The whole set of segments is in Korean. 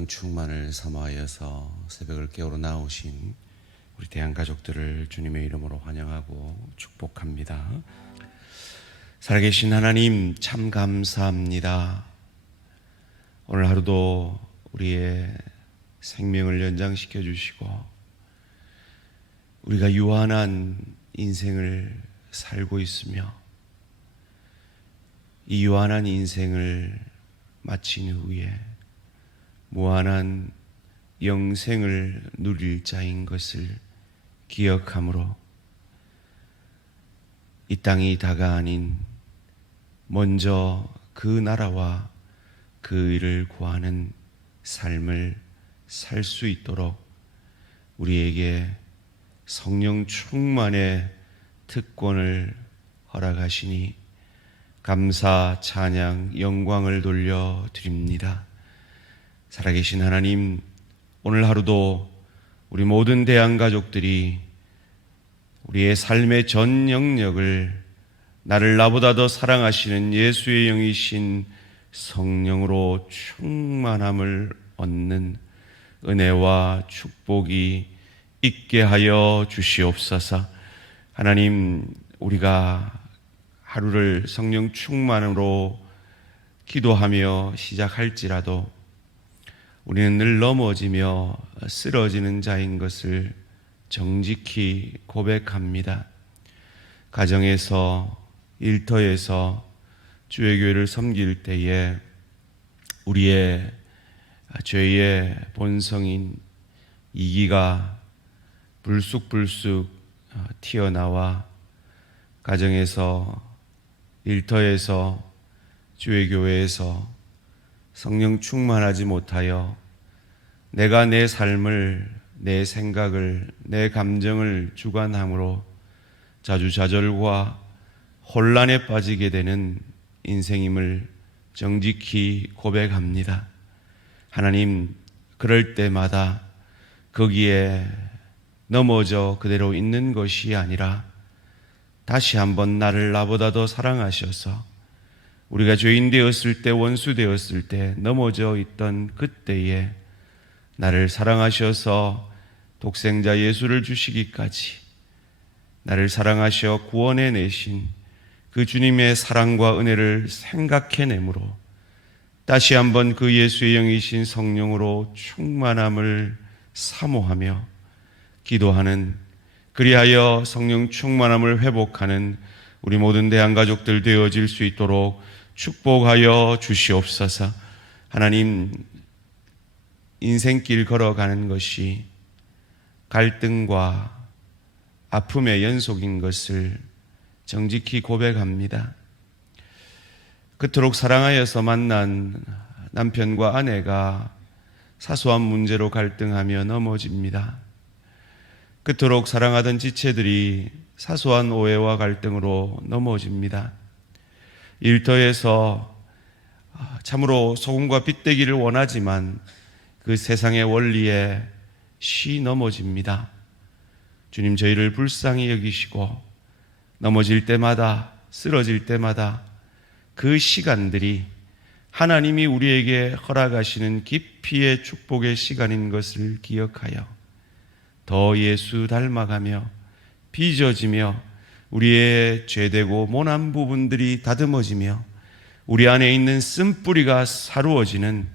성령 충만을 사모하여서 새벽을 깨우러 나오신 우리 대한가족들을 주님의 이름으로 환영하고 축복합니다. 살아계신 하나님 참 감사합니다. 오늘 하루도 우리의 생명을 연장시켜 주시고 우리가 유한한 인생을 살고 있으며 이 유한한 인생을 마친 후에 무한한 영생을 누릴 자인 것을 기억함으로 이 땅이 다가 아닌 먼저 그 나라와 그 일을 구하는 삶을 살 수 있도록 우리에게 성령 충만의 특권을 허락하시니 감사, 찬양, 영광을 돌려드립니다. 살아계신 하나님, 오늘 하루도 우리 모든 대한가족들이 우리의 삶의 전 영역을 나를 나보다 더 사랑하시는 예수의 영이신 성령으로 충만함을 얻는 은혜와 축복이 있게 하여 주시옵소서. 하나님, 우리가 하루를 성령 충만으로 기도하며 시작할지라도 우리는 늘 넘어지며 쓰러지는 자인 것을 정직히 고백합니다. 가정에서, 일터에서 주의 교회를 섬길 때에 우리의 죄의 본성인 이기가 불쑥불쑥 튀어나와 가정에서, 일터에서, 주의 교회에서 성령 충만하지 못하여 내가 내 삶을, 내 생각을, 내 감정을 주관함으로 자주자절과 혼란에 빠지게 되는 인생임을 정직히 고백합니다. 하나님, 그럴 때마다 거기에 넘어져 그대로 있는 것이 아니라 다시 한번 나를 나보다 더 사랑하셔서 우리가 죄인 되었을 때, 원수 되었을 때 넘어져 있던 그때에 나를 사랑하셔서 독생자 예수를 주시기까지 나를 사랑하셔 구원해 내신 그 주님의 사랑과 은혜를 생각해내므로 다시 한번 그 예수의 영이신 성령으로 충만함을 사모하며 기도하는, 그리하여 성령 충만함을 회복하는 우리 모든 대한가족들 되어질 수 있도록 축복하여 주시옵소서. 하나님, 인생길 걸어가는 것이 갈등과 아픔의 연속인 것을 정직히 고백합니다. 그토록 사랑하여서 만난 남편과 아내가 사소한 문제로 갈등하며 넘어집니다. 그토록 사랑하던 지체들이 사소한 오해와 갈등으로 넘어집니다. 일터에서 참으로 소금과 빛 되기를 원하지만 그 세상의 원리에 넘어집니다. 주님, 저희를 불쌍히 여기시고 넘어질 때마다, 쓰러질 때마다 그 시간들이 하나님이 우리에게 허락하시는 깊이의 축복의 시간인 것을 기억하여 더 예수 닮아가며 빚어지며 우리의 죄되고 모난 부분들이 다듬어지며 우리 안에 있는 쓴뿌리가 사루어지는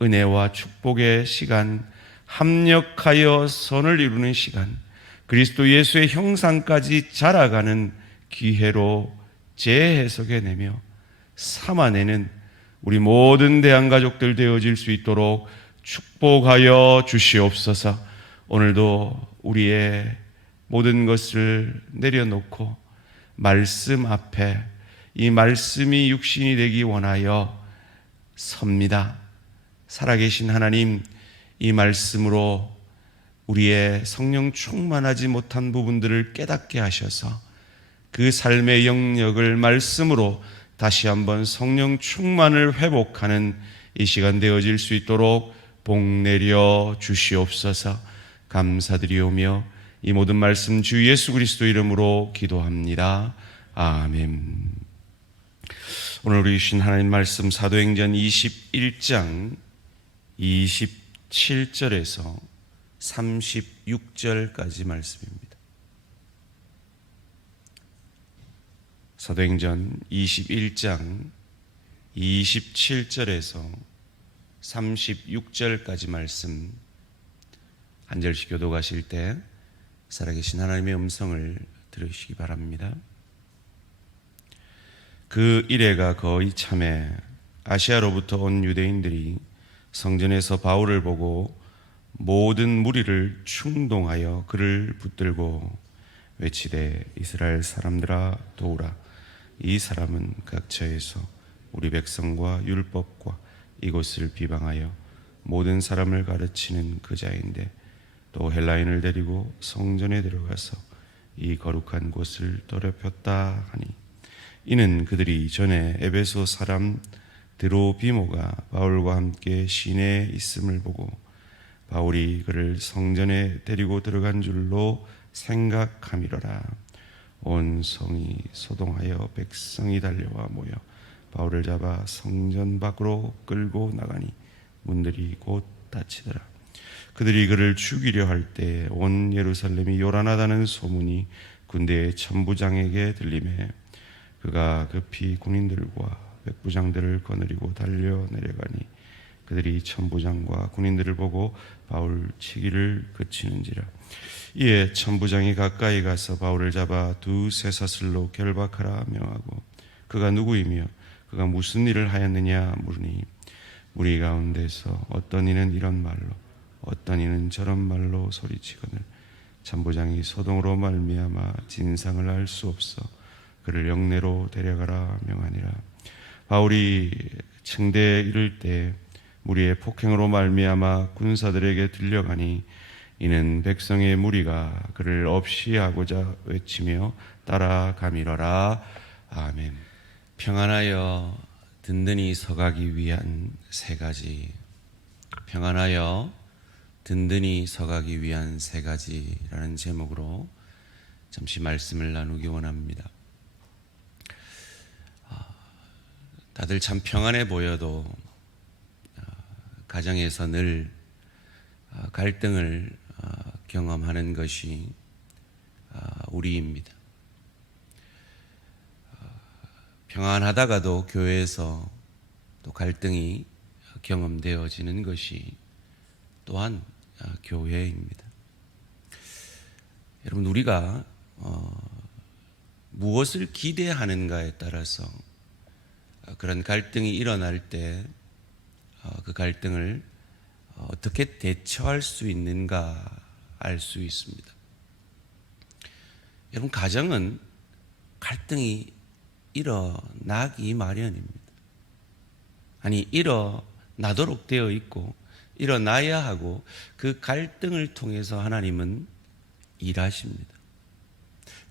은혜와 축복의 시간, 합력하여 선을 이루는 시간, 그리스도 예수의 형상까지 자라가는 기회로 재해석해내며 삼아내는 우리 모든 대한가족들 되어질 수 있도록 축복하여 주시옵소서. 오늘도 우리의 모든 것을 내려놓고 말씀 앞에 이 말씀이 육신이 되기 원하여 섭니다. 살아계신 하나님, 이 말씀으로 우리의 성령 충만하지 못한 부분들을 깨닫게 하셔서 그 삶의 영역을 말씀으로 다시 한번 성령 충만을 회복하는 이 시간 되어질 수 있도록 복 내려 주시옵소서. 감사드리오며 이 모든 말씀 주 예수 그리스도 이름으로 기도합니다. 아멘. 오늘 우리 주신 하나님 말씀 사도행전 21장 20 27절에서 36절까지 말씀입니다. 사도행전 21장 27절에서 36절까지 말씀, 한 절씩 교독하실 때 살아계신 하나님의 음성을 들으시기 바랍니다. 그 이래가 거의 참에 아시아로부터 온 유대인들이 성전에서 바울을 보고 모든 무리를 충동하여 그를 붙들고 외치되 이스라엘 사람들아 도우라. 이 사람은 각처에서 우리 백성과 율법과 이곳을 비방하여 모든 사람을 가르치는 그 자인데 또 헬라인을 데리고 성전에 들어가서 이 거룩한 곳을 더럽혔다 하니, 이는 그들이 전에 에베소 사람 드로비모가 바울과 함께 시내에 있음을 보고 바울이 그를 성전에 데리고 들어간 줄로 생각함이로라. 온 성이 소동하여 백성이 달려와 모여 바울을 잡아 성전 밖으로 끌고 나가니 문들이 곧 닫히더라. 그들이 그를 죽이려 할 때 온 예루살렘이 요란하다는 소문이 군대의 천부장에게 들리매 그가 급히 군인들과 백부장들을 거느리고 달려 내려가니 그들이 천부장과 군인들을 보고 바울 치기를 그치는지라. 이에 천부장이 가까이 가서 바울을 잡아 두 쇠사슬로 결박하라 명하고 그가 누구이며 그가 무슨 일을 하였느냐 물으니 무리 가운데서 어떤 이는 이런 말로 어떤 이는 저런 말로 소리치거늘 천부장이 소동으로 말미암아 진상을 알 수 없어 그를 영내로 데려가라 명하니라. 바울이 층대에 이를 때 무리의 폭행으로 말미암아 군사들에게 들려가니 이는 백성의 무리가 그를 없이 하고자 외치며 따라가미러라. 아멘. 평안하여 든든히 서가기 위한 세 가지. 평안하여 든든히 서가기 위한 세 가지라는 제목으로 잠시 말씀을 나누기 원합니다. 다들 참 평안해 보여도 가정에서 늘 갈등을 경험하는 것이 우리입니다. 평안하다가도 교회에서 또 갈등이 경험되어지는 것이 또한 교회입니다. 여러분, 우리가 무엇을 기대하는가에 따라서 그런 갈등이 일어날 때 그 갈등을 어떻게 대처할 수 있는가 알 수 있습니다. 여러분, 가정은 갈등이 일어나기 마련입니다. 아니, 일어나도록 되어 있고 일어나야 하고 그 갈등을 통해서 하나님은 일하십니다.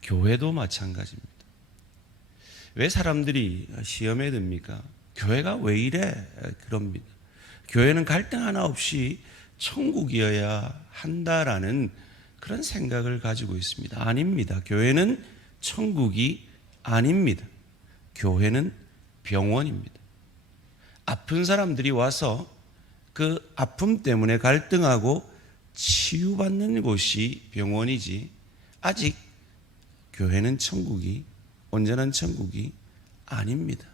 교회도 마찬가지입니다. 왜 사람들이 시험에 듭니까? 교회가 왜 이래? 그럽니다. 교회는 갈등 하나 없이 천국이어야 한다라는 그런 생각을 가지고 있습니다. 아닙니다. 교회는 천국이 아닙니다. 교회는 병원입니다. 아픈 사람들이 와서 그 아픔 때문에 갈등하고 치유받는 곳이 병원이지, 아직 교회는 천국이, 온전한 천국이 아닙니다.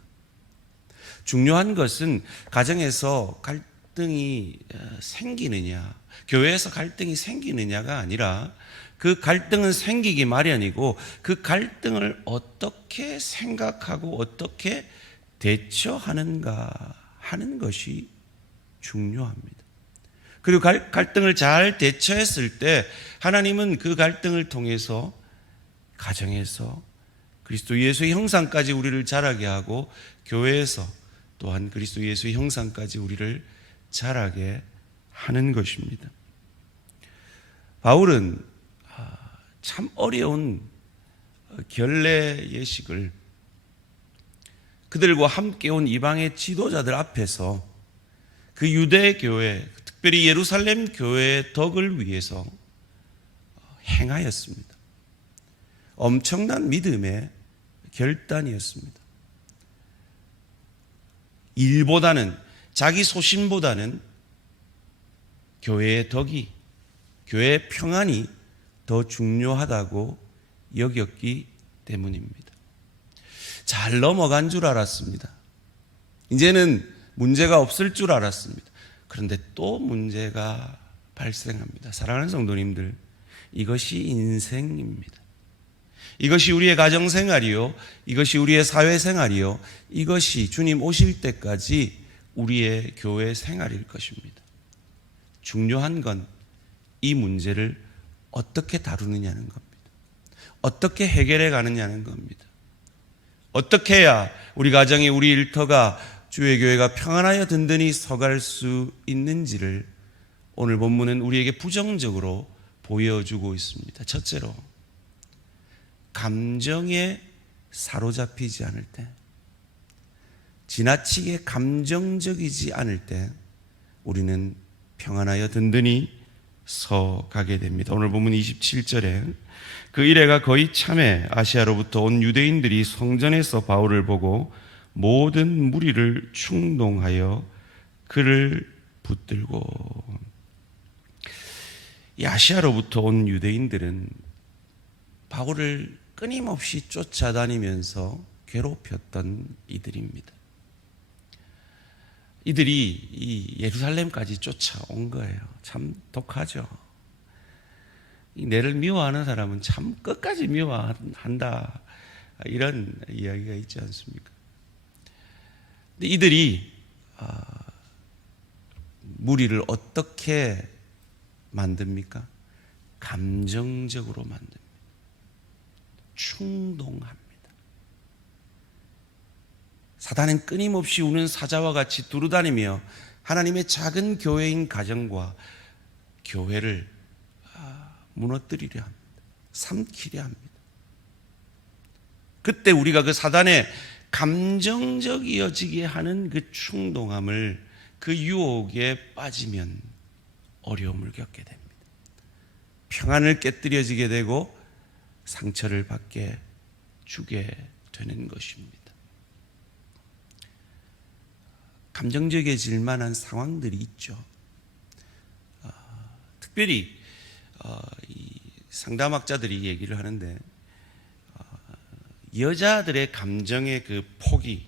중요한 것은 가정에서 갈등이 생기느냐, 교회에서 갈등이 생기느냐가 아니라 그 갈등은 생기기 마련이고 그 갈등을 어떻게 생각하고 어떻게 대처하는가 하는 것이 중요합니다. 그리고 갈등을 잘 대처했을 때 하나님은 그 갈등을 통해서 가정에서 그리스도 예수의 형상까지 우리를 자라게 하고 교회에서 또한 그리스도 예수의 형상까지 우리를 자라게 하는 것입니다. 바울은 참 어려운 결례 예식을 그들과 함께 온 이방의 지도자들 앞에서 그 유대 교회, 특별히 예루살렘 교회의 덕을 위해서 행하였습니다. 엄청난 믿음의 결단이었습니다. 일보다는, 자기 소신보다는 교회의 덕이, 교회의 평안이 더 중요하다고 여겼기 때문입니다. 잘 넘어간 줄 알았습니다. 이제는 문제가 없을 줄 알았습니다. 그런데 또 문제가 발생합니다. 사랑하는 성도님들, 이것이 인생입니다. 이것이 우리의 가정생활이요, 이것이 우리의 사회생활이요, 이것이 주님 오실 때까지 우리의 교회 생활일 것입니다. 중요한 건 이 문제를 어떻게 다루느냐는 겁니다. 어떻게 해결해 가느냐는 겁니다. 어떻게 해야 우리 가정이, 우리 일터가, 주의 교회가 평안하여 든든히 서갈 수 있는지를 오늘 본문은 우리에게 부정적으로 보여주고 있습니다. 첫째로, 감정에 사로잡히지 않을 때, 지나치게 감정적이지 않을 때 우리는 평안하여 든든히 서가게 됩니다. 오늘 본문 27절에 그 이래가 거의 참에 아시아로부터 온 유대인들이 성전에서 바울을 보고 모든 무리를 충동하여 그를 붙들고. 이 아시아로부터 온 유대인들은 바울을 끊임없이 쫓아다니면서 괴롭혔던 이들입니다. 이들이 이 예루살렘까지 쫓아온 거예요. 참 독하죠. 이 내를 미워하는 사람은 참 끝까지 미워한다, 이런 이야기가 있지 않습니까? 근데 이들이 무리를 어떻게 만듭니까? 감정적으로 만듭니다. 충동합니다. 사단은 끊임없이 우는 사자와 같이 두루다니며 하나님의 작은 교회인 가정과 교회를 무너뜨리려 합니다. 삼키려 합니다. 그때 우리가 그 사단의 감정적이어지게 하는 그 충동함을, 그 유혹에 빠지면 어려움을 겪게 됩니다. 평안을 깨뜨려지게 되고 상처를 받게 주게 되는 것입니다. 감정적이어질 만한 상황들이 있죠. 특별히 이 상담학자들이 얘기를 하는데, 여자들의 감정의 그 폭이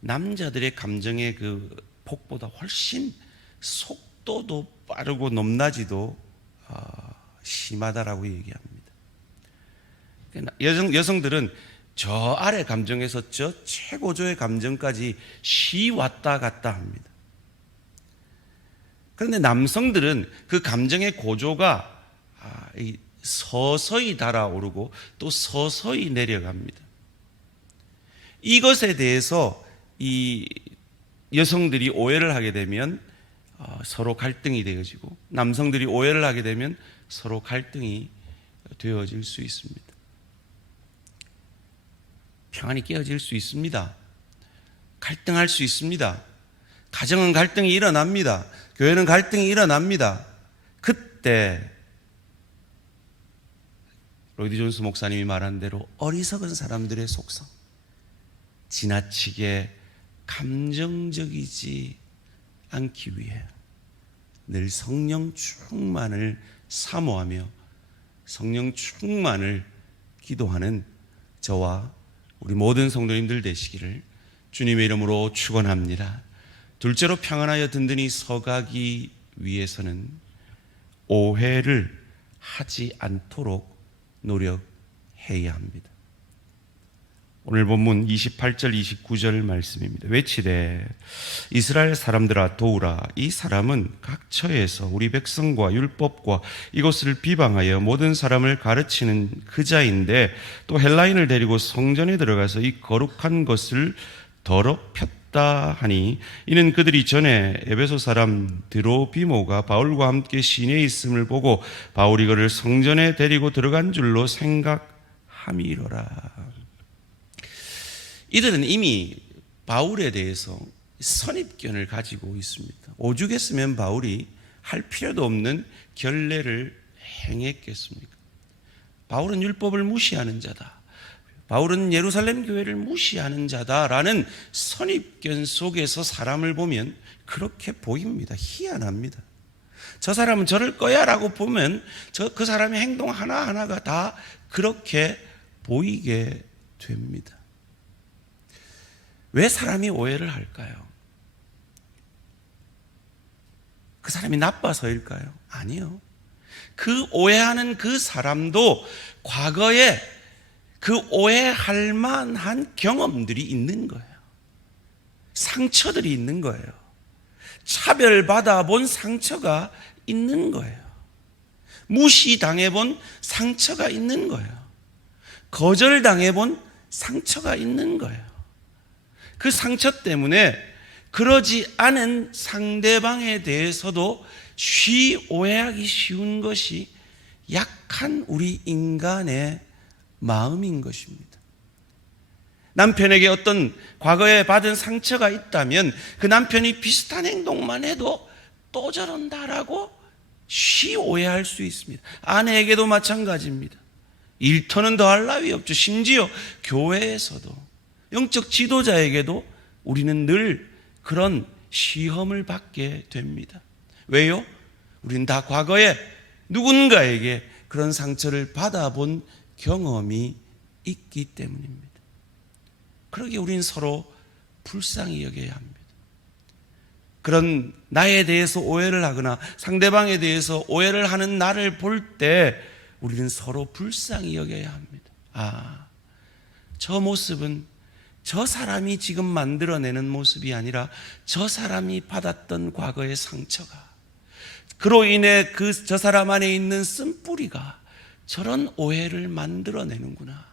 남자들의 감정의 그 폭보다 훨씬 속도도 빠르고 높낮이도 심하다라고 얘기합니다. 여성들은 저 아래 감정에서 저 최고조의 감정까지 왔다 갔다 합니다. 그런데 남성들은 그 감정의 고조가 서서히 달아오르고 또 서서히 내려갑니다. 이것에 대해서 이 여성들이 오해를 하게 되면 서로 갈등이 되어지고, 남성들이 오해를 하게 되면 서로 갈등이 되어질 수 있습니다. 평안이 깨어질 수 있습니다. 갈등할 수 있습니다. 가정은 갈등이 일어납니다. 교회는 갈등이 일어납니다. 그때 로이드 존스 목사님이 말한 대로 어리석은 사람들의 속성, 지나치게 감정적이지 않기 위해 늘 성령 충만을 사모하며 성령 충만을 기도하는 저와 우리 모든 성도님들 되시기를 주님의 이름으로 축원합니다. 둘째로, 평안하여 든든히 서가기 위해서는 오해를 하지 않도록 노력해야 합니다. 오늘 본문 28절 29절 말씀입니다. 외치되 이스라엘 사람들아 도우라. 이 사람은 각 처에서 우리 백성과 율법과 이것을 비방하여 모든 사람을 가르치는 그자인데, 또 헬라인을 데리고 성전에 들어가서 이 거룩한 것을 더럽혔다 하니, 이는 그들이 전에 에베소 사람 드로비모가 바울과 함께 시내에 있음을 보고 바울이 그를 성전에 데리고 들어간 줄로 생각함이로라. 이들은 이미 바울에 대해서 선입견을 가지고 있습니다. 오죽했으면 바울이 할 필요도 없는 결례를 행했겠습니까? 바울은 율법을 무시하는 자다, 바울은 예루살렘 교회를 무시하는 자다라는 선입견 속에서 사람을 보면 그렇게 보입니다. 희한합니다. 저 사람은 저럴 거야 라고 보면 그 사람의 행동 하나하나가 다 그렇게 보이게 됩니다. 왜 사람이 오해를 할까요? 그 사람이 나빠서일까요? 아니요. 그 오해하는 그 사람도 과거에 그 오해할 만한 경험들이 있는 거예요. 상처들이 있는 거예요. 차별받아 본 상처가 있는 거예요. 무시당해 본 상처가 있는 거예요. 거절당해 본 상처가 있는 거예요. 그 상처 때문에 그러지 않은 상대방에 대해서도 오해하기 쉬운 것이 약한 우리 인간의 마음인 것입니다. 남편에게 어떤 과거에 받은 상처가 있다면 그 남편이 비슷한 행동만 해도 또 저런다라고 오해할 수 있습니다. 아내에게도 마찬가지입니다. 일터는 더할 나위 없죠. 심지어 교회에서도, 영적 지도자에게도 우리는 늘 그런 시험을 받게 됩니다. 왜요? 우리는 다 과거에 누군가에게 그런 상처를 받아본 경험이 있기 때문입니다. 그러기에 우린 서로 불쌍히 여겨야 합니다. 그런 나에 대해서 오해를 하거나 상대방에 대해서 오해를 하는 나를 볼 때 우리는 서로 불쌍히 여겨야 합니다. 저 모습은 저 사람이 지금 만들어내는 모습이 아니라 저 사람이 받았던 과거의 상처가, 그로 인해 저 사람 안에 있는 쓴뿌리가 저런 오해를 만들어내는구나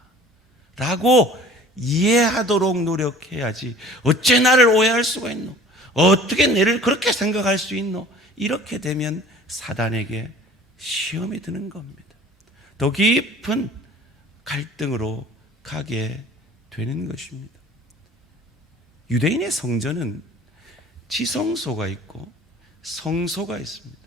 라고 이해하도록 노력해야지, 어째 나를 오해할 수가 있노? 어떻게 나를 그렇게 생각할 수 있노? 이렇게 되면 사단에게 시험이 드는 겁니다. 더 깊은 갈등으로 가게 되는 것입니다. 유대인의 성전은 지성소가 있고 성소가 있습니다.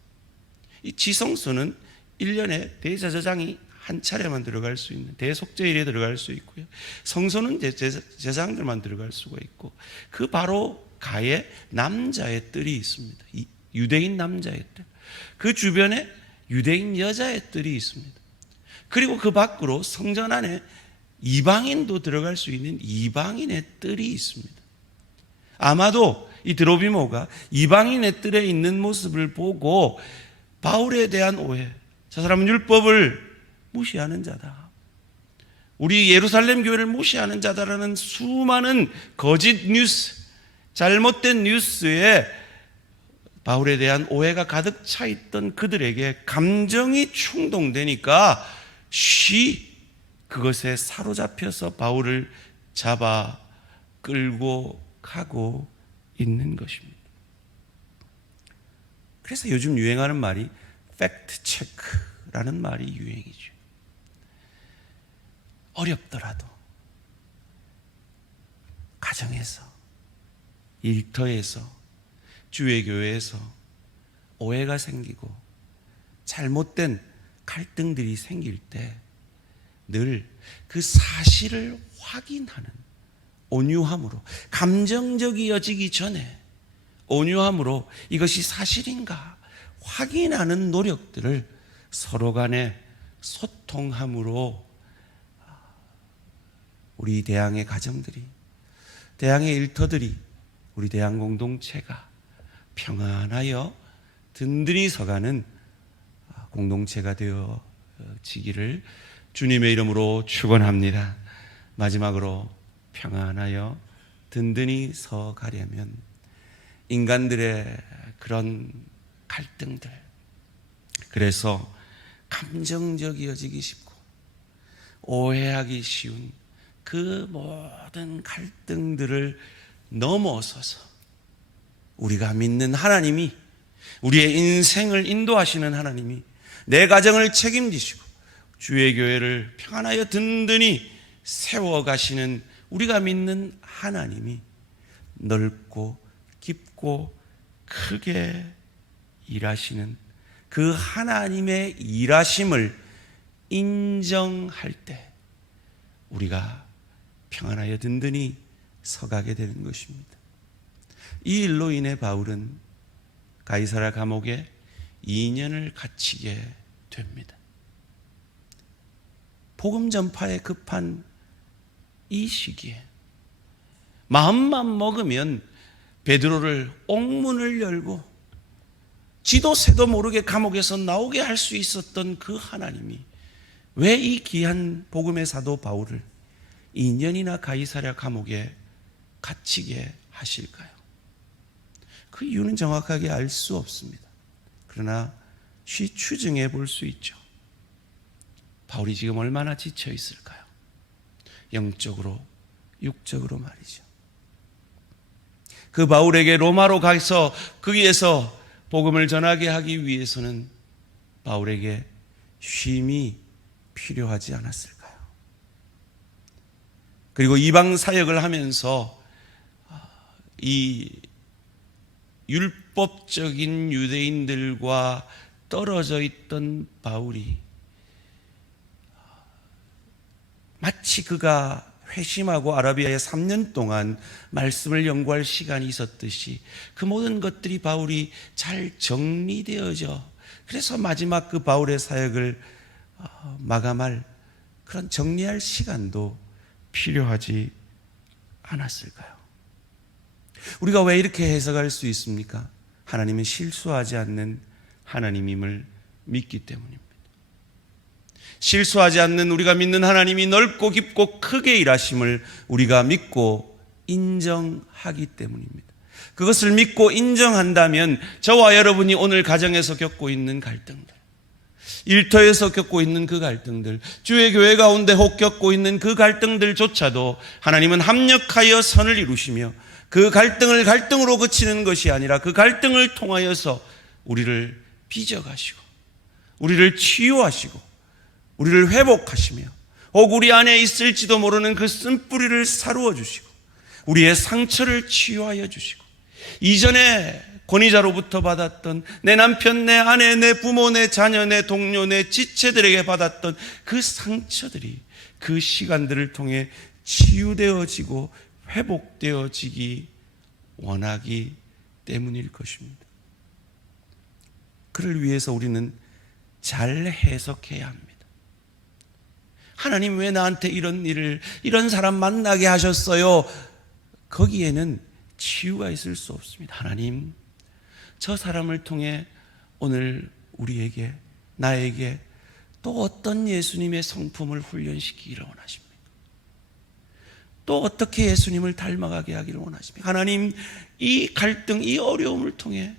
이 지성소는 1년에 대제사장이 한 차례만 들어갈 수 있는 대속죄일에 들어갈 수 있고요. 성소는 제사장들만 들어갈 수가 있고, 그 바로 가에 남자의 뜰이 있습니다. 유대인 남자의 뜰. 그 주변에 유대인 여자의 뜰이 있습니다. 그리고 그 밖으로 성전 안에 이방인도 들어갈 수 있는 이방인의 뜰이 있습니다. 아마도 이 드로비모가 이방인의 뜰에 있는 모습을 보고 바울에 대한 오해, 저 사람은 율법을 무시하는 자다, 우리 예루살렘 교회를 무시하는 자다라는 수많은 거짓 뉴스, 잘못된 뉴스에 바울에 대한 오해가 가득 차 있던 그들에게 감정이 충동되니까 그것에 사로잡혀서 바울을 잡아 끌고 가고 있는 것입니다. 그래서 요즘 유행하는 말이 팩트 체크라는 말이 유행이죠. 어렵더라도 가정에서, 일터에서, 주의 교회에서 오해가 생기고 잘못된 갈등들이 생길 때 늘 그 사실을 확인하는 온유함으로, 감정적이어지기 전에 온유함으로 이것이 사실인가 확인하는 노력들을 서로 간에 소통함으로 우리 대항의 가정들이, 대항의 일터들이, 우리 대항 공동체가 평안하여 든든히 서가는 공동체가 되어지기를 주님의 이름으로 축원합니다. 마지막으로 평안하여 든든히 서가려면 인간들의 그런 갈등들, 그래서 감정적이어지기 쉽고 오해하기 쉬운 그 모든 갈등들을 넘어서서 우리가 믿는 하나님이, 우리의 인생을 인도하시는 하나님이, 내 가정을 책임지시고 주의 교회를 평안하여 든든히 세워가시는 우리가 믿는 하나님이 넓고 깊고 크게 일하시는 그 하나님의 일하심을 인정할 때 우리가 평안하여 든든히 서가게 되는 것입니다. 이 일로 인해 바울은 가이사랴 감옥에 2년을 갇히게 됩니다. 복음 전파에 급한 이 시기에 마음만 먹으면 베드로를 옥문을 열고 지도 새도 모르게 감옥에서 나오게 할 수 있었던 그 하나님이 왜 이 귀한 복음의 사도 바울을 2년이나 가이사랴 감옥에 갇히게 하실까요? 그 이유는 정확하게 알 수 없습니다. 그러나 추정해 볼 수 있죠. 바울이 지금 얼마나 지쳐 있을까요? 영적으로, 육적으로 말이죠. 그 바울에게 로마로 가서 거기에서 복음을 전하게 하기 위해서는 바울에게 쉼이 필요하지 않았을까요? 그리고 이방 사역을 하면서 이 율법적인 유대인들과 떨어져 있던 바울이 마치 그가 회심하고 아라비아에 3년 동안 말씀을 연구할 시간이 있었듯이 그 모든 것들이 바울이 잘 정리되어져 그래서 마지막 그 바울의 사역을 마감할 그런 정리할 시간도 필요하지 않았을까요? 우리가 왜 이렇게 해석할 수 있습니까? 하나님은 실수하지 않는 하나님임을 믿기 때문입니다. 실수하지 않는 우리가 믿는 하나님이 넓고 깊고 크게 일하심을 우리가 믿고 인정하기 때문입니다. 그것을 믿고 인정한다면 저와 여러분이 오늘 가정에서 겪고 있는 갈등들, 일터에서 겪고 있는 그 갈등들, 주의 교회 가운데 혹 겪고 있는 그 갈등들조차도 하나님은 합력하여 선을 이루시며 그 갈등을 갈등으로 그치는 것이 아니라 그 갈등을 통하여서 우리를 빚어가시고 우리를 치유하시고 우리를 회복하시며 혹 우리 안에 있을지도 모르는 그 쓴뿌리를 사루어 주시고 우리의 상처를 치유하여 주시고 이전에 권위자로부터 받았던 내 남편, 내 아내, 내 부모, 내 자녀, 내 동료, 내 지체들에게 받았던 그 상처들이 그 시간들을 통해 치유되어지고 회복되어지기 원하기 때문일 것입니다. 그를 위해서 우리는 잘 해석해야 합니다. 하나님 왜 나한테 이런 일을, 이런 사람 만나게 하셨어요? 거기에는 치유가 있을 수 없습니다. 하나님, 저 사람을 통해 오늘 우리에게, 나에게 또 어떤 예수님의 성품을 훈련시키기를 원하십니까? 또 어떻게 예수님을 닮아가게 하기를 원하십니까? 하나님, 이 갈등, 이 어려움을 통해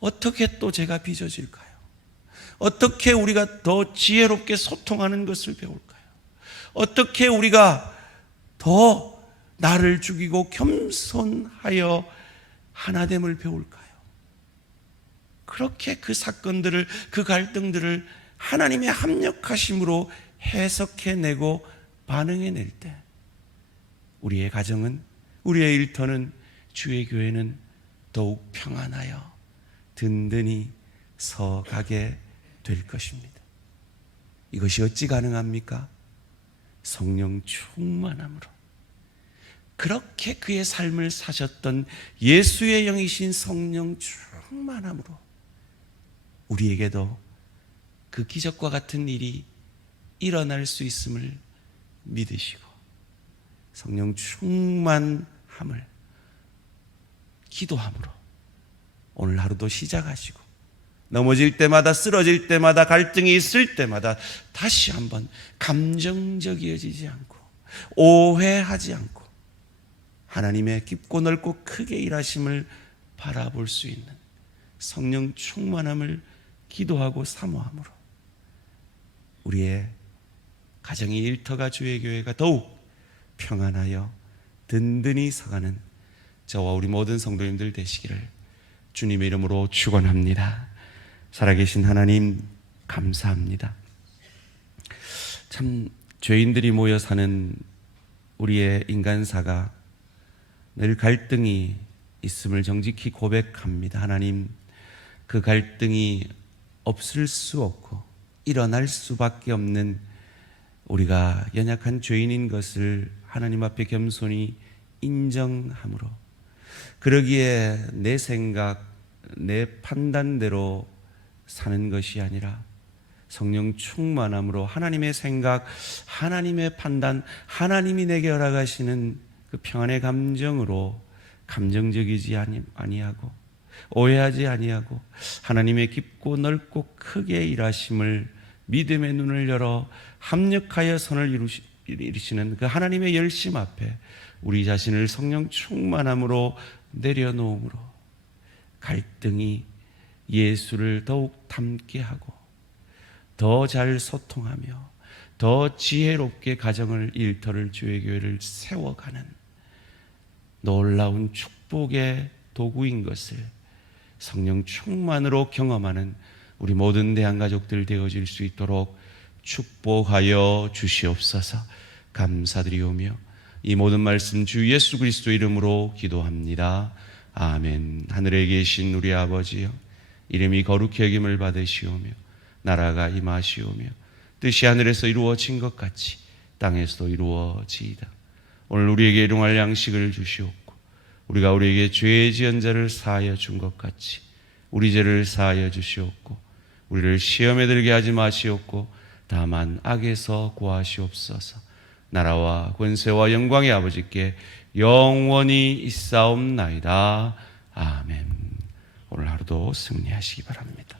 어떻게 또 제가 빚어질까요? 어떻게 우리가 더 지혜롭게 소통하는 것을 배울까요? 어떻게 우리가 더 나를 죽이고 겸손하여 하나됨을 배울까요? 그렇게 그 사건들을, 그 갈등들을 하나님의 합력하심으로 해석해내고 반응해낼 때 우리의 가정은, 우리의 일터는, 주의 교회는 더욱 평안하여 든든히 서가게 될 것입니다. 이것이 어찌 가능합니까? 성령 충만함으로. 그렇게 그의 삶을 사셨던 예수의 영이신 성령 충만함으로 우리에게도 그 기적과 같은 일이 일어날 수 있음을 믿으시고 성령 충만함을 기도함으로 오늘 하루도 시작하시고 넘어질 때마다, 쓰러질 때마다, 갈등이 있을 때마다 다시 한번 감정적이어지지 않고 오해하지 않고 하나님의 깊고 넓고 크게 일하심을 바라볼 수 있는 성령 충만함을 기도하고 사모함으로 우리의 가정이, 일터가, 주의 교회가 더욱 평안하여 든든히 서가는 저와 우리 모든 성도님들 되시기를 주님의 이름으로 축원합니다. 살아계신 하나님 감사합니다. 참 죄인들이 모여 사는 우리의 인간사가 늘 갈등이 있음을 정직히 고백합니다. 하나님, 그 갈등이 없을 수 없고 일어날 수밖에 없는 우리가 연약한 죄인인 것을 하나님 앞에 겸손히 인정함으로 그러기에 내 생각, 내 판단대로 사는 것이 아니라 성령 충만함으로 하나님의 생각, 하나님의 판단, 하나님이 내게 허락하시는 그 평안의 감정으로 감정적이지 아니하고 오해하지 아니하고 하나님의 깊고 넓고 크게 일하심을 믿음의 눈을 열어 합력하여 선을 이루시는 그 하나님의 열심 앞에 우리 자신을 성령 충만함으로 내려놓음으로 갈등이 예수를 더욱 닮게 하고 더 잘 소통하며 더 지혜롭게 가정을 일터를 주의 교회를 세워가는 놀라운 축복의 도구인 것을 성령 충만으로 경험하는 우리 모든 대한가족들 되어질 수 있도록 축복하여 주시옵소서. 감사드리오며 이 모든 말씀 주 예수 그리스도 이름으로 기도합니다. 아멘. 하늘에 계신 우리 아버지여, 이름이 거룩히 여김을 받으시오며 나라가 임하시오며 뜻이 하늘에서 이루어진 것 같이 땅에서도 이루어지이다. 오늘 우리에게 일용할 양식을 주시옵고 우리가 우리에게 죄 지은 자를 사하여 준 것 같이 우리 죄를 사하여 주시옵고 우리를 시험에 들게 하지 마시옵고 다만 악에서 구하시옵소서. 나라와 권세와 영광의 아버지께 영원히 있사옵나이다. 아멘. 오늘 하루도 승리하시기 바랍니다.